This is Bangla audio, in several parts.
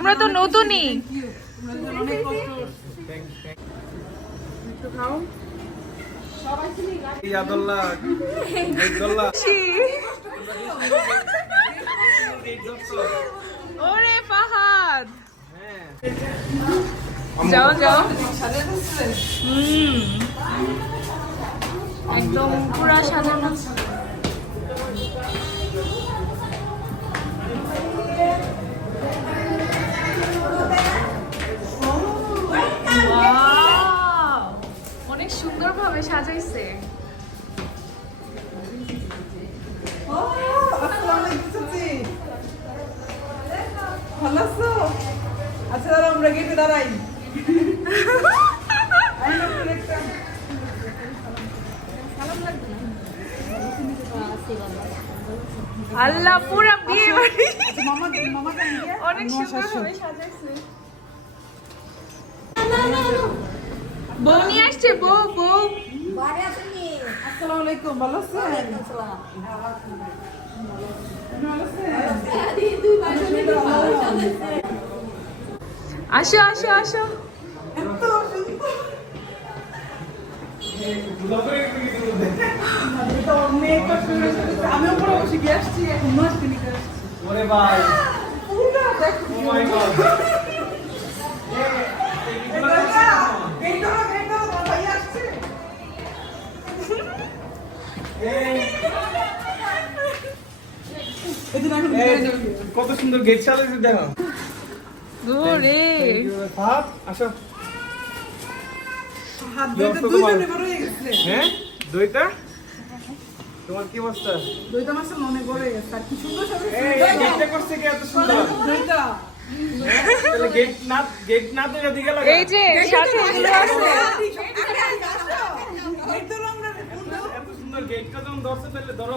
তোমরা তো নতুনই। ওরে ফাহাদ। যাও যাও। একদম পুরা সাজানো। আমরা গেটে দাঁড়াই। আল্লাহ পুরা বিয়ে বাড়ি। মামা মামা কেন অনেক সুন্দরভাবে সাজাইছে। বউ নিয়ে আসছে বউ বউ। আসসালামু আলাইকুম ভালো আছেন? ভালো আছেন? আসো আসো আসো। কত সুন্দর গেট সাজাইছে দেখো ওরে ভাব আসো। হাত দুইটা দুইজনে বড় হয়ে গেছে। হ্যাঁ? দুইটা? তোমার কি অবস্থা? দুইটা মাসে মনে বড় গেছে। আর কি সুন্দর সাজাইছে এই গেটটা করছে কি? এত সুন্দর। দুইটা। হ্যাঁ? তাহলে গেট না গেট না তো দিকে লাগা এই যে সাথে এগুলো আছে। এই তো রং রে এত সুন্দর গেটটা যখন ধরছে তাহলে ধরো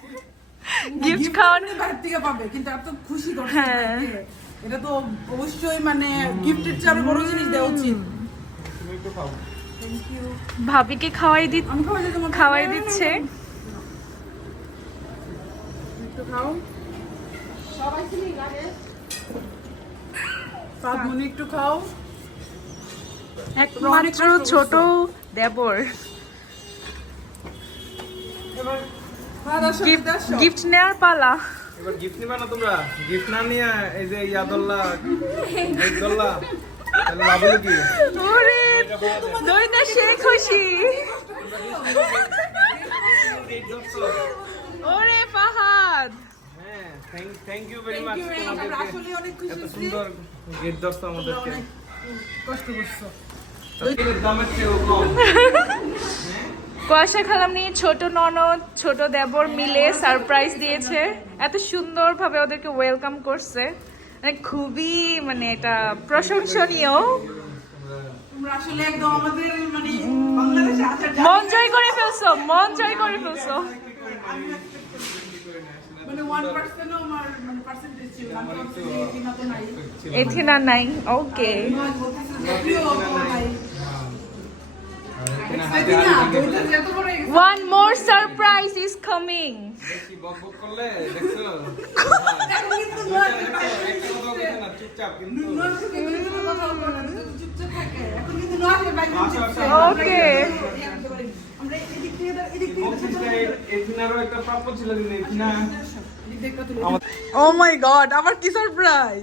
গিফট খাওয়ানো বাইরে থেকে পাবে কিন্তু এত খুশি করছে হ্যাঁ। এটা তো অবশ্যই মানে গিফটের চেয়ে আরও বড় জিনিস দেওয়া উচিত। তুমি একটু খাও। থ্যাংক ইউ ভাবিকে খাওয়াই দি খাওয়াই দিচ্ছে। একটু খাও। সাত একটু খাও। একমাত্র ছোট দেবর। এবার গিফট। গিফট নেওয়ার পালা এবার gift নিবা না তোমরা? gift না নিয়া এই যে ইয়াদুল্লাহ, গেদুল্লাহ, তাহলে লাভ হলো কি? ওরে দইটা সে খুশি ওরে ফাহাদ হ্যাঁ. আমরা তোমাদেরকে। আসলে অনেক খুশি এত সুন্দর গেট দশটা আমাদেরকে কষ্ট করছ দামের চেয়েও কম কুয়াশা খালাম নিয়ে ছোট ননদ ছোট দেবর মিলে সারপ্রাইজ দিয়েছে। এত সুন্দরভাবে ওদেরকে ওয়েলকাম করছে। মানে খুবই মানে এটা প্রশংসনীয়। মানে মন জয় করে ফেলছো মন জয় করে ফেলছো। মানে 1% ও one more surprise is coming বেশি বক বক করলে দেখছ? না, চুপচাপ কিন্তু। চুপচাপ থাকে। এখন কিন্তু নয় যে বাইরে আচ্ছা। আচ্ছা। Okay. আমরা এদিক থেকে এদিক থেকে থিনারও একটা প্রাপ্য ছিল কিন্তু এই ও মাই গড আবার কি সারপ্রাইজ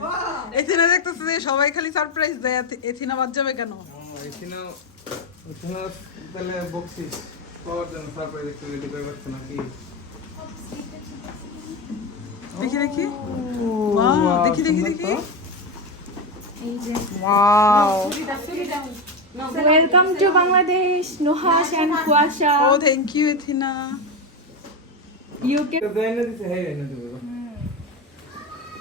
এথিনা দেখতেছে যে সবাই খালি সারপ্রাইজ দেয় এথিনা বাদ যাবে কেন? ও, এই থিনা এই থিনা তাহলে বক্সিস পাওয়ার জন্য সারপ্রাইজ একটু রেডি করে রাখছে নাকি? দেখি দেখি। Wow, দেখি দেখি দেখি। Wow welcome to Bangladesh Nuhas and Kuasha O thank you Athena হ্যাঁ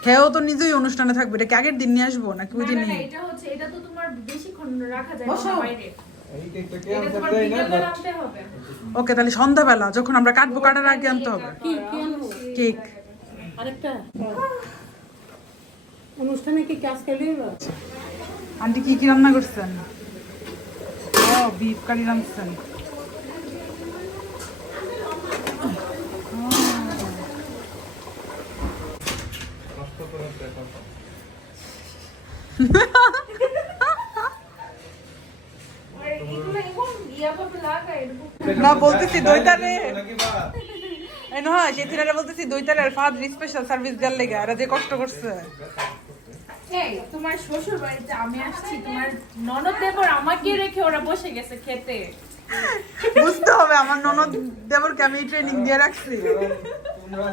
খেয়েও তো নিজেই অনুষ্ঠানে থাকবে এটা কি আগের দিন নিয়ে আসব নাকি ওই না, না, দিনই? না, এটা হচ্ছে এটা তো তোমার বেশিক্ষণ রাখা যায় না বাইরে। ওকে তাহলে সন্ধ্যাবেলা যখন আমরা কাটবো কাটার আগে আনতে হবে। কেক। আরেকটা। অনুষ্ঠানে কি কাজ করলে আন্টি কি কি রান্না করছেন? ও বিফ কারি রান্নাছেন নষ্ট করে দেখো না বলতেছি ভাত এই নয় সেদিনারে বলতেছি দইটারে ফাদ স্পেশাল সার্ভিস দেওয়ার লেগে এরা যে কষ্ট করছে। তোমার শ্বশুর বাড়িতে আমি আসছি তোমার ননদ দেবর আমাকে রেখে ওরা বসে গেছে খেতে। বুঝতে হবে আমার ননদ দেবরকে আমি ট্রেনিং দিয়ে রাখছি।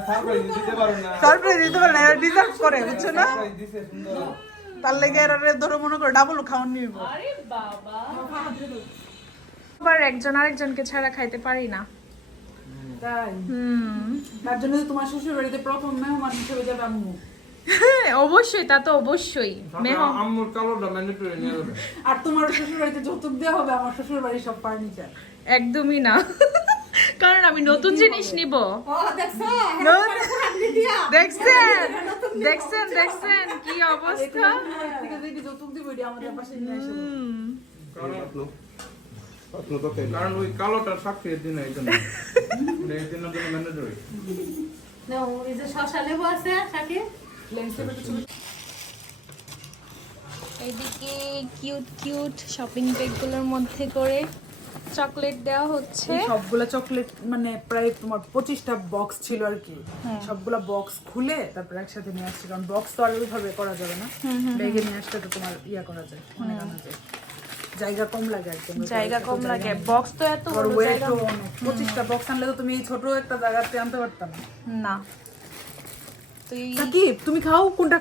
সারপ্রাইজ দিতে পারো না সারপ্রাইজ দিতে পারে না এরা ডিজার্ভ করে বুঝছ না? তার লেগে এরা ধরো মনে করো ডাবল খাওয়ান নিব আরে বাবা। আবার একজন আরেকজনকে ছাড়া খাইতে পারি না। তাই? হুম। তার জন্য তোমার শ্বশুর বাড়িতে প্রথম মেহমান হিসেবে যাবে আম্মু। অবশ্যই তা তো অবশ্যই। আম্মুর কালোটা ম্যান্ডেটরি নিয়ে যাবে। আর তোমার শ্বশুর বাড়িতে যৌতুক দেওয়া হবে আমার শ্বশুর বাড়ির সব ফার্নিচার একদমই না। কারণ আমি নতুন জিনিস নিব। দেখছেন? দেখছেন দেখছেন? কি অবস্থা? থেকে যৌতুক দিব আমাদের পাশে নিয়ে আসবে কারণ কারণ ওই কালোটা সাক্ষী দিন এই জন্য। এই দিনের জন্য ম্যান্ডেটরি না ওই যে শশা লেবু আছে সাথে এইদিকে কিউট কিউট শপিং ব্যাগগুলোর মধ্যে করে চকলেট দেওয়া হচ্ছে। সবগুলা চকলেট মানে প্রায় তোমার পঁচিশটা বক্স ছিল আর কি। সবগুলা বক্স খুলে তারপর একসাথে নিয়ে আসছি। কারণ বক্স তো আর ওইভাবে করা যাবে না। ব্যাগে নিয়ে আসলে তো তোমার ইয়া করা যায় অনেক আনা যায়। জায়গা কম লাগে আর কি জায়গা কম লাগে বক্স তো এত বড় জায়গা পঁচিশটা বক্স আনলে তো তুমি এই ছোট একটা জায়গাতে আনতে পারতাম। না। না তুই কি তুমি খাও কোনটা